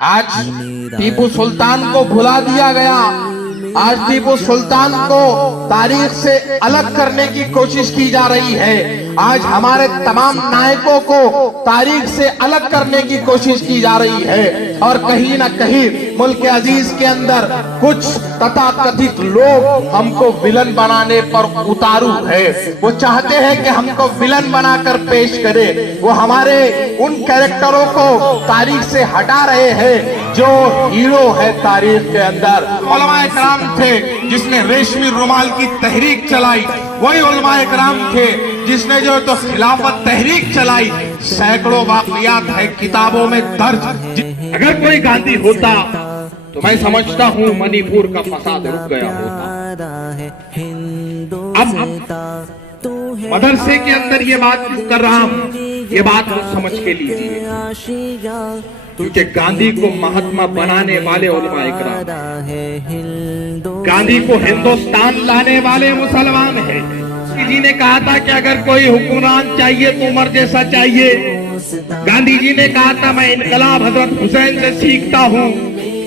आज टीपू सुल्तान को भुला दिया गया। आज टीपू सुल्तान को तारीख से अलग करने की कोशिश की जा रही है। आज हमारे तमाम नायकों को तारीख से अलग करने की कोशिश की जा रही है और कहीं ना कहीं मुल्क अजीज के अंदर कुछ तथाकथित लोग हमको विलन बनाने पर उतारू है। वो चाहते हैं कि हमको विलन बनाकर पेश करे। वो हमारे उन कैरेक्टरों को तारीख से हटा रहे हैं जो हीरो है तारीख के अंदर। उलमाए कराम थे जिसने रेशमी रुमाल की तहरीक चलाई, वही उलमाए कराम थे जिसने जो तो खिलाफत तहरीक चलाई। सैकड़ों वाकयात है किताबों में दर्ज। अगर कोई गांधी होता तो मैं समझता हूँ मणिपुर का फसाद रुक गया होता। अब मदरसे के अंदर ये बात कर रहा हूँ, ये बात समझ के लीजिए, क्योंकि गांधी को महात्मा बनाने वाले उलमाए कराम, गांधी को हिंदुस्तान लाने वाले मुसलमान हैं। जी ने कहा था कि अगर कोई हुक्मरान चाहिए तो उमर जैसा चाहिए। गांधी जी ने कहा था मैं इनकलाब हजरत हुसैन से सीखता हूँ।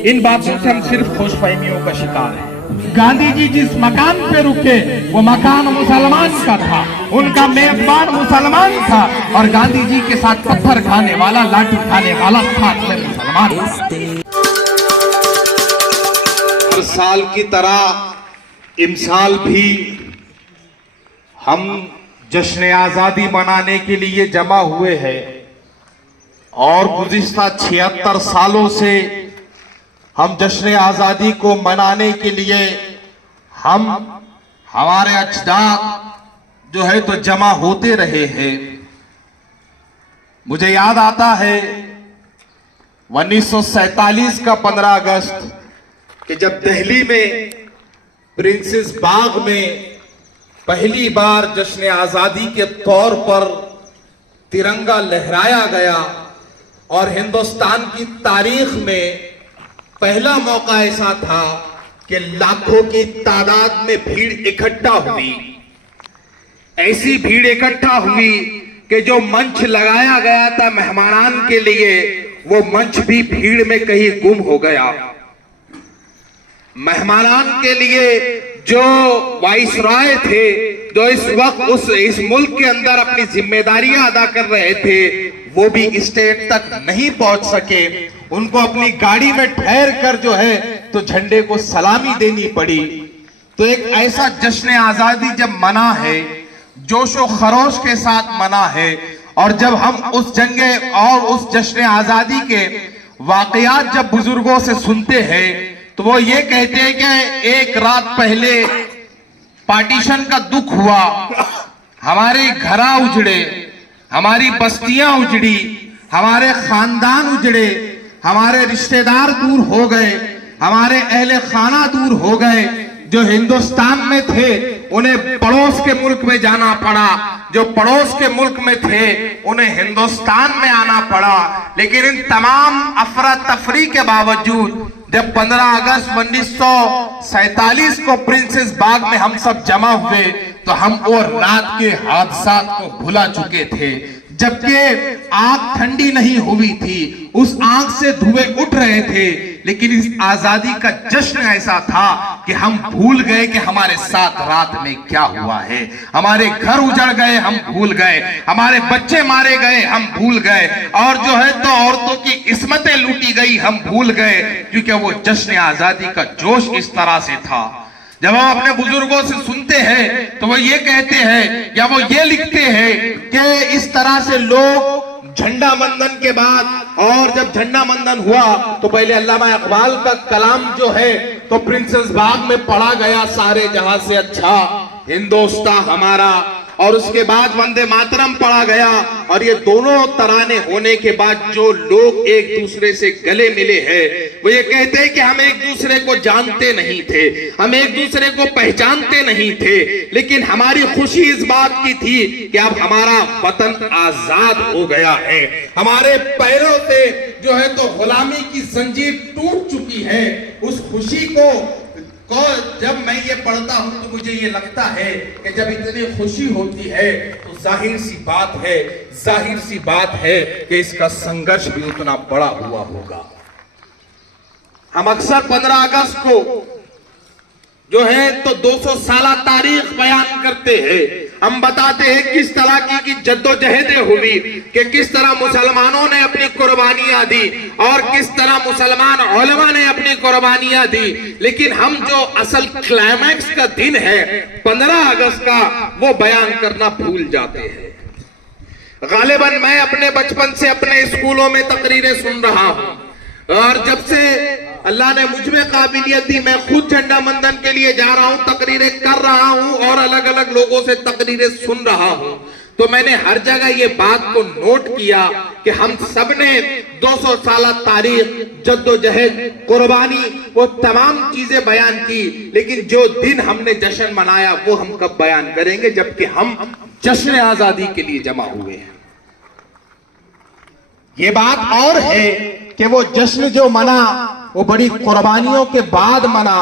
इन बातों से हम सिर्फ खुशफहमियों का शिकार हैं। गांधी जी जिस मकान पे रुके वो मकान मुसलमान का था, उनका मेजबान मुसलमान था और गांधी जी के साथ पत्थर खाने वाला, लाठी खाने वाला साथ में मुसलमान था। हर साल की तरह इमसाल भी हम जश्न आजादी मनाने के लिए जमा हुए हैं और गुज़िश्ता 76 सालों से हम जश्न आजादी को मनाने के लिए हम हमारे अजदाद जो है तो जमा होते रहे हैं। मुझे याद आता है 1947 का 15 अगस्त कि जब दिल्ली में प्रिंसेस बाग में पहली बार जश्न आजादी के तौर पर तिरंगा लहराया गया और हिंदुस्तान की तारीख में पहला मौका ऐसा था कि लाखों की तादाद में भीड़ इकट्ठा हुई। ऐसी भीड़ इकट्ठा हुई कि जो मंच लगाया गया था मेहमानान के लिए वो मंच भी भीड़ में कहीं गुम हो गया। मेहमानान के लिए जो वाइसराय थे, जो इस वक्त इस मुल्क के अंदर अपनी जिम्मेदारियां अदा कर रहे थे, वो भी स्टेज तक नहीं पहुंच सके। उनको अपनी गाड़ी में ठहर कर जो है तो झंडे को सलामी देनी पड़ी। तो एक ऐसा जश्न आजादी जब मना है, जोशो खरोश के साथ मना है, और जब हम उस जंगे और उस जश्न आजादी के वाकयात जब बुजुर्गों से सुनते हैं तो वो ये कहते हैं कि एक रात पहले पार्टीशन का दुख हुआ, हमारे घरा उजड़े, हमारी बस्तियां उजड़ी, हमारे खानदान उजड़े, हमारे रिश्तेदार दूर हो गए, हमारे अहले खाना दूर हो गए। जो हिंदुस्तान में थे उन्हें पड़ोस के मुल्क में जाना पड़ा, जो पड़ोस के मुल्क में थे उन्हें हिंदुस्तान में आना पड़ा। लेकिन इन तमाम अफरा तफरी के बावजूद जब 15 अगस्त 1947 को प्रिंसेस बाग में हम सब जमा हुए तो हम वो रात के हादसात को भुला चुके थे। जबकि आग ठंडी नहीं हुई थी, उस आग से धुएं उठ रहे थे, लेकिन इस आजादी का जश्न ऐसा था कि हम भूल गए कि हमारे साथ रात में क्या हुआ है। हमारे घर उजड़ गए, हम भूल गए, हमारे बच्चे मारे गए, हम भूल गए, और जो है तो औरतों की इस्मतें लूटी गई, हम भूल गए, क्योंकि वो जश्न आजादी का जोश इस तरह से था। जब हम अपने बुजुर्गों से सुनते हैं तो वो ये कहते हैं या वो ये लिखते हैं कि इस तरह से लोग झंडा वंदन के बाद, और जब झंडा वंदन हुआ तो पहले अल्लामा इकबाल का कलाम जो है तो प्रिंसेस बाग में पढ़ा गया, सारे जहां से अच्छा हिंदुस्तान हमारा, और उसके बाद वंदे मातरम पढ़ा गया। और ये दोनों तराने होने के बाद जो लोग एक दूसरे से गले मिले हैं वो ये कहते हैं कि हम एक दूसरे को जानते नहीं थे, हम एक दूसरे को पहचानते नहीं थे, लेकिन हमारी खुशी इस बात की थी कि अब हमारा वतन आजाद हो गया है, हमारे पैरों से जो है तो गुलामी की जंजीर टूट चुकी है। उस खुशी को जब मैं ये पढ़ता हूं तो मुझे ये लगता है कि जब इतनी खुशी होती है तो जाहिर सी बात है कि इसका संघर्ष भी उतना बड़ा हुआ होगा। हम अक्सर 15 अगस्त को जो है तो 200 साल तारीख बयान करते हैं। हम बताते हैं किस तरह की जद्दोजहदें हुई, कि किस तरह मुसलमानों ने अपनी कुर्बानियां दी और किस तरह मुसलमान उलमा ने अपनी कुर्बानियां दी। लेकिन हम जो असल क्लाइमैक्स का दिन है 15 अगस्त का, वो बयान करना भूल जाते हैं। गालिबन मैं अपने बचपन से अपने स्कूलों में तकरीरें सुन रहा हूं, और जब से अल्लाह ने मुझ में काबिलियत दी, मैं खुद झंडा वंदन के लिए जा रहा हूं, तकरीरें कर रहा हूं और अलग अलग लोगों से तकरीरें सुन रहा हूं, तो मैंने हर जगह ये बात को नोट किया कि हम सब ने 200 साल तारीख, जद्दोजहद, कुर्बानी, वो तमाम चीजें बयान की। लेकिन जो दिन हमने जश्न मनाया वो हम कब बयान करेंगे, जबकि हम जश्न आजादी के लिए जमा हुए हैं। ये बात और है कि वो जश्न जो मना वो बड़ी कुर्बानियों के बाद मना।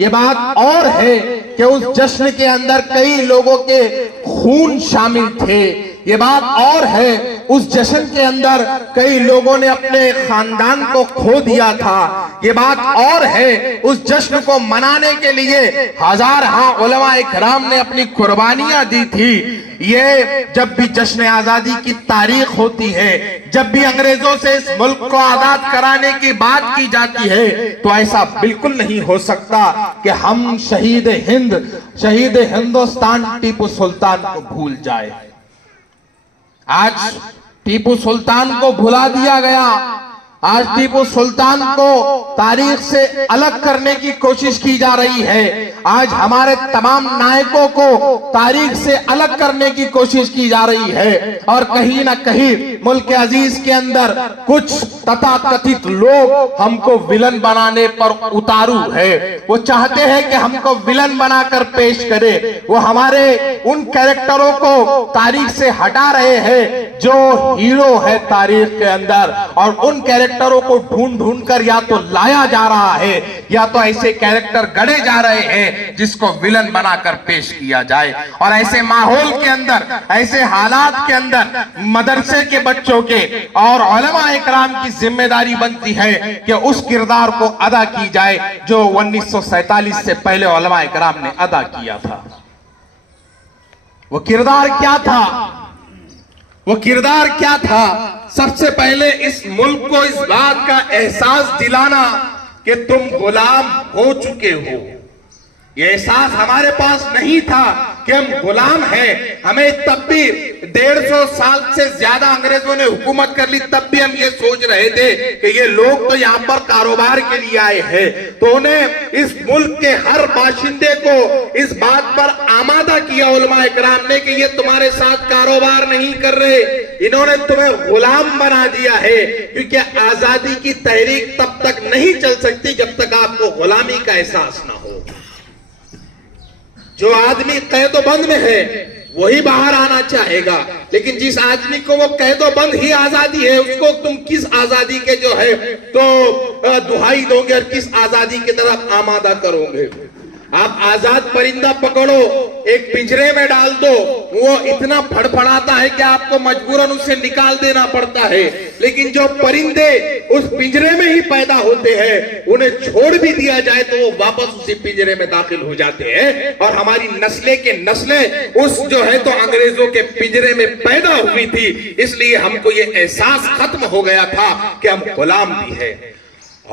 ये बात और है कि उस जश्न के अंदर कई लोगों के खून शामिल थे। ये बात और है उस जश्न के अंदर कई लोगों ने अपने खानदान को खो दिया था। ये बात और है उस जश्न को मनाने के लिए हजार उलमा इकराम ने अपनी कुर्बानियां दी थी। ये जब भी जश्न आजादी की तारीख होती है, जब भी अंग्रेजों से इस मुल्क को आजाद कराने की बात की जाती है, तो ऐसा बिल्कुल नहीं हो सकता कि हम शहीद हिंदुस्तान टीपू सुल्तान को भूल जाए। आज टीपू सुल्तान को भुला दिया गया। आज टीपू सुल्तान को तारीख से अलग करने की कोशिश की जा रही है। आज हमारे तमाम नायकों को तारीख से अलग करने की कोशिश की जा रही है, और कहीं ना कहीं मुल्क अजीज के अंदर कुछ तथाकथित लोग हमको विलन बनाने पर उतारू है। वो चाहते हैं कि हमको विलन बनाकर पेश करे। वो हमारे उन कैरेक्टरों को तारीख से हटा रहे हैं जो हीरो है तारीख के अंदर, और उन कैरेक्टरों को ढूंढ ढूंढ कर या तो लाया जा रहा है या तो ऐसे कैरेक्टर गढ़े जा रहे हैं जिसको विलन बनाकर पेश किया जाए। और ऐसे माहौल के अंदर, ऐसे हालात के अंदर मदरसे के बच्चों के और उलमा इकराम की जिम्मेदारी बनती है कि उस किरदार को अदा की जाए जो 1947 से पहले उलमा इकराम ने अदा किया था। वो किरदार क्या था? वो किरदार क्या था? सबसे पहले इस मुल्क को इस बात का एहसास दिलाना कि तुम गुलाम हो चुके हो। ये एहसास हमारे पास नहीं था कि हम गुलाम हैं। हमें तब भी 150 साल से ज्यादा अंग्रेजों ने हुकूमत कर ली, तब भी हम ये सोच रहे थे कि ये लोग तो यहाँ पर कारोबार के लिए आए हैं। तो उन्हें इस मुल्क के हर बाशिंदे को इस बात पर आमादा किया उलमा इकराम ने कि ये तुम्हारे साथ कारोबार नहीं कर रहे, इन्होंने तुम्हें गुलाम बना दिया है। क्योंकि आजादी की तहरीक तब तक नहीं चल सकती जब तक आपको गुलामी का एहसास ना हो। जो आदमी कैदोबंद में है वही बाहर आना चाहेगा, लेकिन जिस आदमी को वो कैदोबंद ही आजादी है, उसको तुम किस आजादी के जो है तो दुहाई दोगे और किस आजादी की तरफ आमादा करोगे? आप आजाद परिंदा पकड़ो, एक पिंजरे में डाल दो, वो इतना फड़फड़ाता है कि आपको मजबूरन उसे निकाल देना पड़ता है। लेकिन जो परिंदे उस पिंजरे में ही पैदा होते हैं, उन्हें छोड़ भी दिया जाए तो वो वापस उसी पिंजरे में दाखिल हो जाते हैं। और हमारी नस्लें के नस्लें उस जो है तो अंग्रेजों के पिंजरे में पैदा हुई थी, इसलिए हमको ये एहसास खत्म हो गया था कि हम गुलाम भी हैं।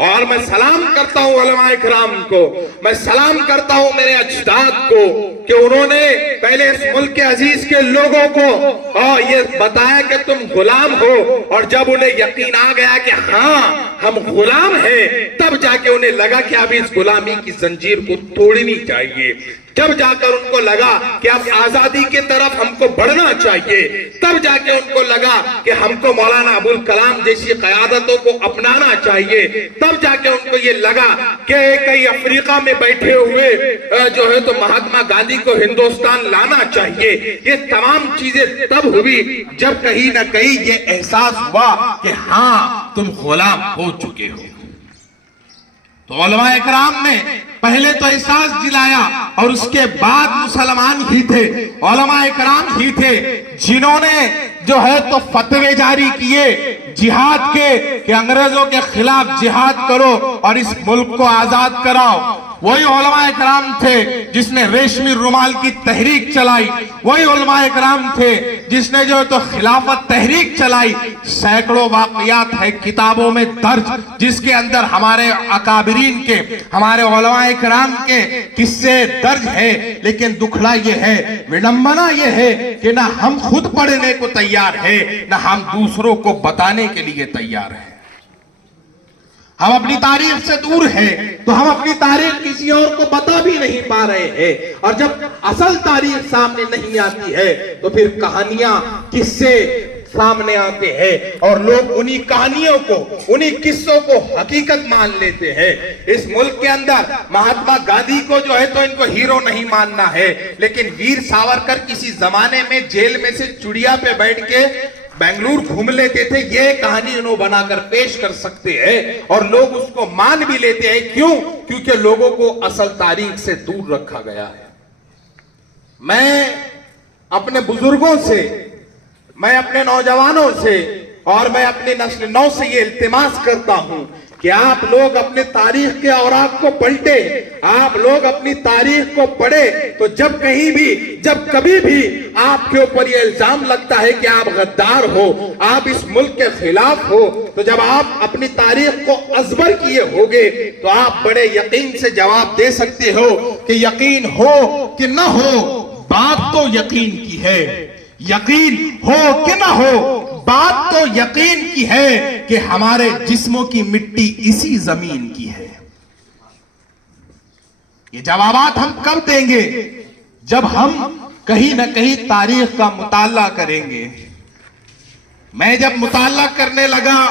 और मैं सलाम करता हूं उलमा इकराम को, मैं सलाम करता हूं मेरे अजदाद को कि उन्होंने पहले इस मुल्क के अजीज के लोगों को और ये बताया कि तुम गुलाम हो, और जब उन्हें यकीन आ गया कि हाँ हम गुलाम हैं, तब जाके उन्हें लगा कि अब इस गुलामी की जंजीर को तोड़नी चाहिए। जब जाकर उनको लगा कि अब आजादी की तरफ हमको बढ़ना चाहिए, तब जाके उनको लगा कि हमको मौलाना अबुल कलाम जैसी क़यादतों को अपनाना चाहिए। तब जाके उनको ये लगा कि कई अफ्रीका में बैठे हुए जो है तो महात्मा गांधी को हिंदुस्तान लाना चाहिए। ये तमाम चीजें तब हुई जब कहीं ना कहीं ये एहसास हुआ कि हाँ तुम गुलाम हो चुके हो। तो उलमा इकराम ने पहले तो एहसास दिलाया और उसके बाद मुसलमान ही थे, उलमा इकराम ही थे जिन्होंने जो है तो फतवे जारी किए जिहाद के कि अंग्रेजों के खिलाफ जिहाद करो और इस मुल्क को आजाद कराओ। वही उलमाए कराम थे जिसने रेशमी रुमाल की तहरीक चलाई, वही उलमाए कराम थे जिसने जो है तो खिलाफत तहरीक चलाई। सैकड़ों वाकयात है किताबों में दर्ज जिसके अंदर हमारे अकाबिरीन के, हमारे उलमाए कराम के किस्से दर्ज है। लेकिन दुखड़ा ये है, विडंबना ये है कि ना हम खुद पढ़ने को तैयार है, ना हम दूसरों को बताने के लिए तैयार है। हम अपनी तारीख से दूर हैं, तो हम अपनी तारीख किसी और को बता भी नहीं पा रहे हैं। और जब असल तारीख सामने नहीं आती है तो फिर कहानियां, किस्से सामने आते हैं और लोग उन्हीं कहानियों को, उन्हीं किस्सों को हकीकत मान लेते हैं। इस मुल्क के अंदर महात्मा गांधी को जो है तो इनको हीरो नहीं मानना है, लेकिन वीर सावरकर किसी जमाने में जेल में से चुड़िया पे बैठ के बेंगलुरु घूम लेते थे, ये कहानी उन्होंने बनाकर पेश कर सकते हैं और लोग उसको मान भी लेते हैं। क्यों? क्योंकि लोगों को असल तारीख से दूर रखा गया है। मैं अपने बुजुर्गों से, मैं अपने नौजवानों से और मैं अपनी नस्ल नौ से ये इल्तिमास करता हूं कि आप लोग अपने तारीख के औराक को पलटे, आप लोग अपनी तारीख को पढ़े। तो जब कहीं भी, जब कभी भी आपके ऊपर यह इल्जाम लगता है कि आप गद्दार हो, आप इस मुल्क के खिलाफ हो, तो जब आप अपनी तारीख को अजबर किए होगे तो आप बड़े यकीन से जवाब दे सकते हो कि यकीन हो कि न हो, बात तो यकीन की है। यकीन हो कि ना हो, बात तो यकीन की है कि हमारे जिस्मों की मिट्टी इसी जमीन की है। ये जवाबात हम कब देंगे? जब हम कहीं ना कहीं तारीख का मुताला करेंगे। मैं जब मुताला करने लगा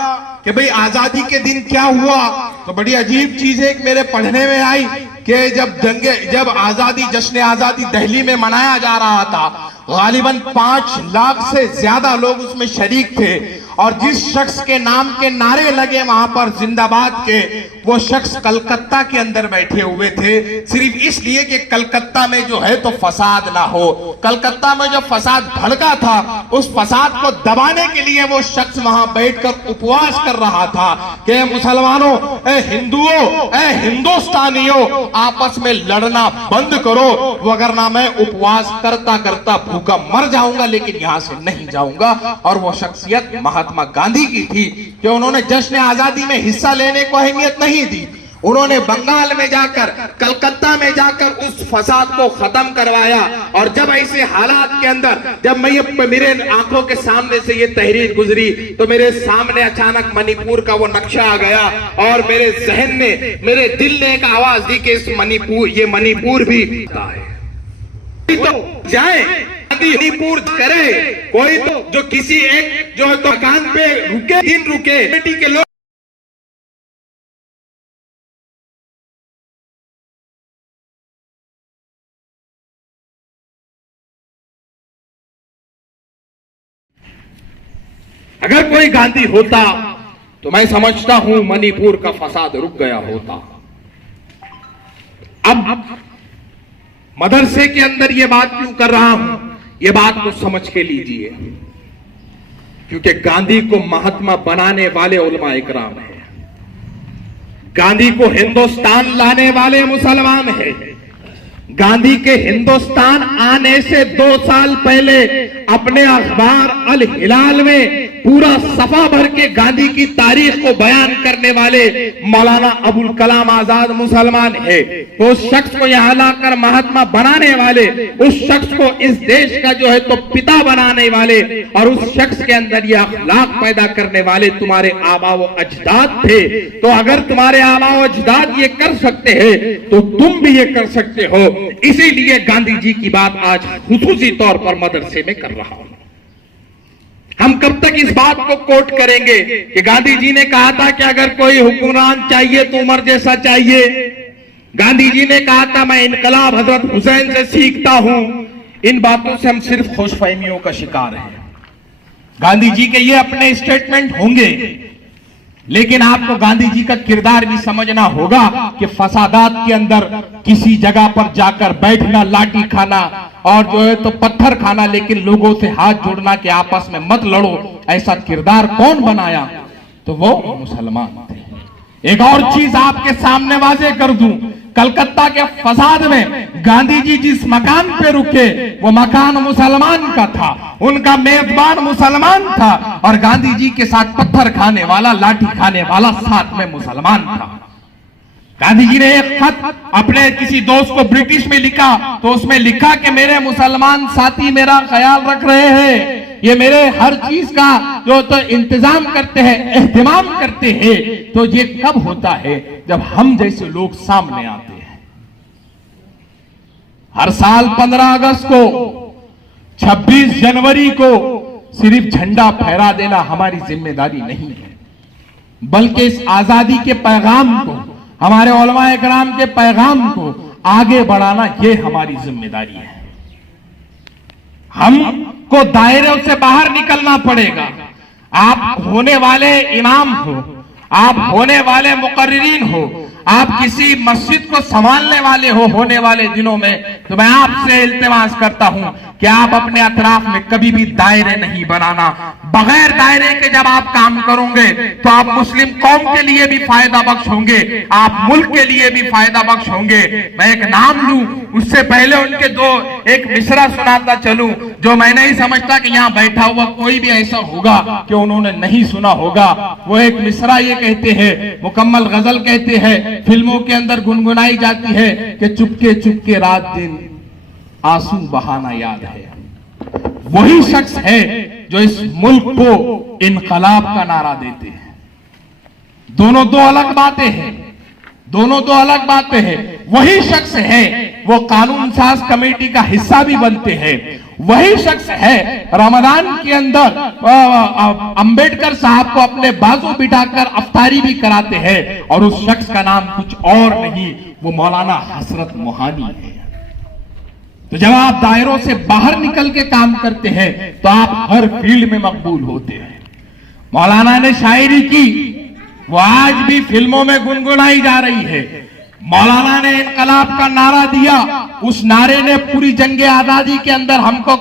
कि भाई आजादी के दिन क्या हुआ, तो बड़ी अजीब चीज है मेरे पढ़ने में आई कि जब आजादी, जश्न आजादी दिल्ली में मनाया जा रहा था, गालिबन 5 लाख से ज्यादा लोग उसमें शरीक थे और जिस शख्स के नाम के नारे लगे वहां पर जिंदाबाद के, वो शख्स कलकत्ता के अंदर बैठे हुए थे, सिर्फ इसलिए कि कलकत्ता में जो है तो फसाद ना हो। कलकत्ता में जो फसाद भड़का था, उस फसाद को दबाने के लिए वो शख्स वहां बैठकर उपवास कर रहा था कि मुसलमानों, ए हिंदुओं, ए हिंदुस्तानियों, आपस में लड़ना बंद करो, वगरना मैं उपवास करता करता भूखा मर जाऊंगा, लेकिन यहां से नहीं जाऊंगा। और वो शख्सियत महात्मा गांधी की थी कि उन्होंने जश्न आजादी में हिस्सा लेने को अहमियत नहीं दी। उन्होंने बंगाल में जाकर, कलकत्ता में जाकर उस फसाद को खत्म करवाया। और जब ऐसे हालात के अंदर, जब मेरे आंखों के सामने से ये तहरीर गुजरी, तो मेरे सामने अचानक मणिपुर का वो नक्शा आ गया और मेरे जहन में, मेरे दिल ने एक आवाज दी कि इस मणिपुर, ये मणिपुर भी है। तो जाए मणिपुर करे कोई, तो जो किसी एक जो है तो मकान पे रुके, दिन रुके, बेटी के लोग अगर कोई गांधी होता तो मैं समझता हूं मणिपुर का फसाद रुक गया होता। अब मदरसे के अंदर ये बात क्यों कर रहा हूं, ये बात को समझ के लीजिए, क्योंकि गांधी को महात्मा बनाने वाले उलमा इकराम है, गांधी को हिंदुस्तान लाने वाले मुसलमान है। गांधी के हिंदुस्तान आने से 2 साल पहले अपने अखबार अल हिलाल में पूरा सफा भर के गांधी की तारीख को बयान करने वाले मौलाना अबुल कलाम आजाद मुसलमान है। तो उस शख्स को यहां लाकर महात्मा बनाने वाले, उस शख्स को इस देश का जो है तो पिता बनाने वाले और उस शख्स के अंदर ये अखलाक पैदा करने वाले तुम्हारे आबा व अजदाद थे। तो अगर तुम्हारे आबा व अजदाद ये कर सकते हैं तो तुम भी ये कर सकते हो। इसीलिए गांधी जी की बात आज खुसूसी तौर पर मदरसे में कर रहा हूं। हम कब तक इस बात को कोट करेंगे कि गांधी जी ने कहा था कि अगर कोई हुक्मरान चाहिए तो उमर जैसा चाहिए। गांधी जी ने कहा था मैं इनकलाब हजरत हुसैन से सीखता हूं। इन बातों से हम सिर्फ खुशफहमियों का शिकार हैं। गांधी जी के ये अपने स्टेटमेंट होंगे लेकिन आपको गांधी जी का किरदार भी समझना होगा कि फसादात के अंदर किसी जगह पर जाकर बैठना, लाठी खाना और जो है तो पत्थर खाना, लेकिन लोगों से हाथ जोड़ना कि आपस में मत लड़ो, ऐसा किरदार कौन बनाया? तो वो मुसलमान थे। एक और चीज आपके सामने वाजे कर दूं, कलकत्ता के फसाद में गांधी जी जिस मकान पे रुके वो मकान मुसलमान का था, उनका मेजबान मुसलमान था और गांधी जी के साथ पत्थर खाने वाला, लाठी खाने वाला साथ में मुसलमान था। गांधी जी ने एक खत अपने किसी दोस्त को ब्रिटिश में लिखा तो उसमें लिखा कि मेरे मुसलमान साथी मेरा ख्याल रख रहे हैं, ये मेरे हर चीज का जो तो इंतजाम करते हैं, एहतिमाम करते हैं। तो ये कब होता है? जब हम जैसे लोग सामने आते हैं। हर साल 15 अगस्त को, 26 जनवरी को सिर्फ झंडा फहरा देना हमारी जिम्मेदारी नहीं है, बल्कि इस आजादी के पैगाम को, हमारे उलमाए किराम के पैगाम को आगे बढ़ाना ये हमारी जिम्मेदारी है। हमको दायरे से बाहर निकलना पड़ेगा। आप होने वाले इमाम हो, आप होने वाले मुकर्रिरीन हो, आप किसी मस्जिद को संभालने वाले हो होने वाले दिनों में, तो मैं आपसे इल्तिमास करता हूं कि आप अपने अतराफ में कभी भी दायरे नहीं बनाना। बगैर दायरे के जब आप काम करोगे तो आप मुस्लिम कौम के लिए भी फायदा बख्श होंगे, आप मुल्क के लिए भी फायदा बख्श होंगे। मैं एक नाम लूं उससे पहले उनके एक मिसरा सुनाता चलूं जो मैं नहीं समझता कि यहां बैठा हुआ कोई भी ऐसा होगा कि उन्होंने नहीं सुना होगा। वो एक मिसरा ये कहते हैं, मुकम्मल गजल कहते हैं, फिल्मों के अंदर गुनगुनाई जाती है कि चुपके चुपके रात दिन आंसू बहाना याद है। वही शख्स है जो इस मुल्क को इनकलाब का नारा देते हैं। दोनों दो अलग बातें हैं, दोनों दो अलग बातें हैं। वही शख्स है वो कानून साज कमेटी का हिस्सा भी बनते हैं। वही शख्स है रमजान के अंदर अंबेडकर साहब को अपने बाजू बिठाकर अफ्तारी भी कराते हैं, और उस शख्स का नाम कुछ और नहीं, वो मौलाना हसरत मोहानी है। तो जब आप दायरों से बाहर निकल के काम करते हैं तो आप हर फील्ड में मकबूल होते हैं। मौलाना ने शायरी की, वो आज भी फिल्मों में गुनगुनाई जा रही है। मौलाना ने इनकलाब का नारा दिया, उस नारे ने पूरी जंगे आजादी के अंदर हमको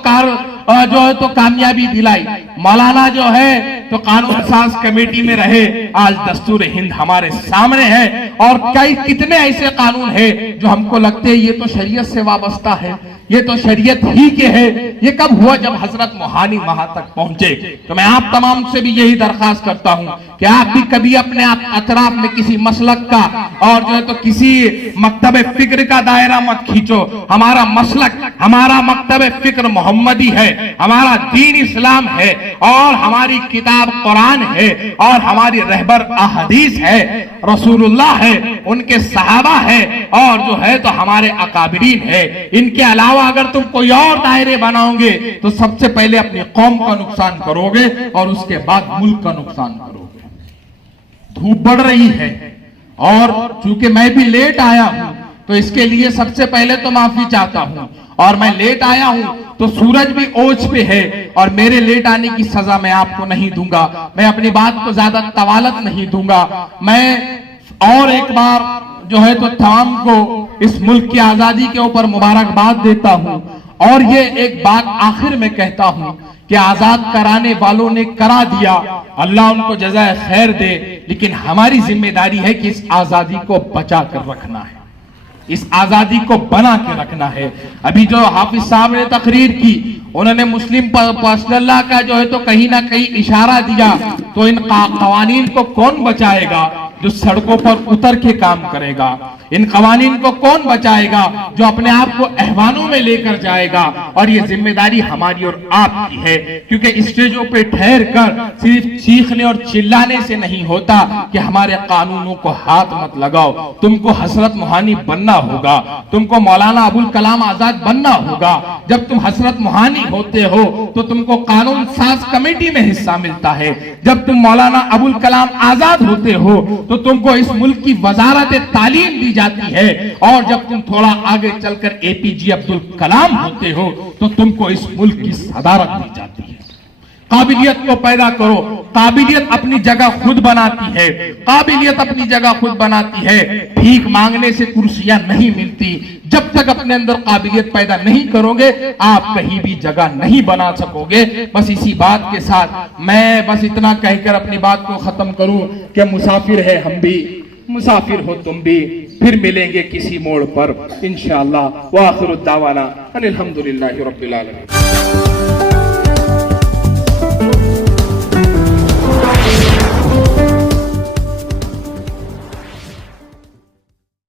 जो है तो कामयाबी दिलाई। मौलाना जो है तो कानून साज कमेटी में रहे, आज दस्तूर हिंद हमारे सामने है, और कितने ऐसे कानून हैं जो हमको लगते हैं ये तो शरीयत से वाबस्ता है, ये तो शरीयत ही के है। ये कब हुआ? जब हजरत मोहानी वहां तक पहुंचे। तो मैं आप तमाम से भी यही दरखास्त करता हूं कि आप भी कभी अपने अतराफ में किसी मसलक का और जो है तो किसी मकतब फिक्र का दायरा मत खींचो। हमारा मसलक, हमारा मकतब फिक्र मोहम्मदी है, हमारा दीन इस्लाम है, और हमारी किताब कुरान है, और हमारी रहबर अहदीस है, रसूलुल्लाह है, उनके सहाबा है, और जो है तो हमारे अकाबिरीन है। इनके अलावा अगर तुम कोई और दायरे बनाओगे तो सबसे पहले अपनी कौम का नुकसान करोगे और उसके बाद मुल्क का नुकसान करोगे। धूप बढ़ रही है और चूंकि मैं भी लेट आया हूं तो इसके लिए सबसे पहले तो माफी चाहता हूं, और मैं लेट आया हूं तो सूरज भी ओज पे है, और मेरे लेट आने की सजा मैं आपको नहीं दूंगा। मैं अपनी बात को ज्यादा तवालत नहीं दूंगा। मैं और एक बार जो है तो तमाम को इस मुल्क की आजादी के ऊपर मुबारकबाद देता हूं, और ये एक बात आखिर में कहता हूं कि आजाद कराने वालों ने करा दिया, अल्लाह उनको जज़ाए खैर दे, लेकिन हमारी जिम्मेदारी है कि इस आजादी को बचा कर रखना है, इस आजादी को बना के रखना है। अभी जो हाफिज साहब ने तकरीर की, उन्होंने मुस्लिम पर्सनल का जो है तो कहीं ना कहीं इशारा दिया, तो इन कवानीन को कौन बचाएगा? जो सड़कों पर उतर के काम करेगा। इन कवानीन को कौन बचाएगा? जो अपने आप को अहवानों में लेकर जाएगा। और ये जिम्मेदारी हमारी और आपकी है, क्योंकि स्टेजों पे ठहर कर सिर्फ चीखने और चिल्लाने से नहीं होता कि हमारे कानूनों को हाथ मत लगाओ। तुमको हसरत मोहानी बनना होगा, तुमको मौलाना अबुल कलाम आजाद बनना होगा। जब तुम हसरत मोहानी होते हो तो तुमको कानून साज कमेटी में हिस्सा मिलता है। जब तुम मौलाना अबुल कलाम आजाद होते हो तो तुमको इस मुल्क की वजारत तालीम दी जाती है, और जब तुम थोड़ा आगे चलकर एपीजे अब्दुल कलाम होते हो तो तुमको इस मुल्क की सदारत दी जाती है। काबिलियत को पैदा करो। काबिलियत अपनी जगह खुद बनाती है, काबिलियत अपनी जगह खुद बनाती है। भीख मांगने से कुर्सियां नहीं मिलती। जब तक अपने अंदर काबिलियत पैदा नहीं करोगे आप कहीं भी जगह नहीं बना सकोगे। बस इसी बात के साथ मैं बस इतना कहकर अपनी बात को खत्म करूं कि मुसाफिर है हम भी, मुसाफिर हो तुम भी, फिर मिलेंगे किसी मोड़ पर इंशाअल्लाह। व आखिरु दावाना अनिल हम्दुलिल्लाहि रब्बिल आलमीन।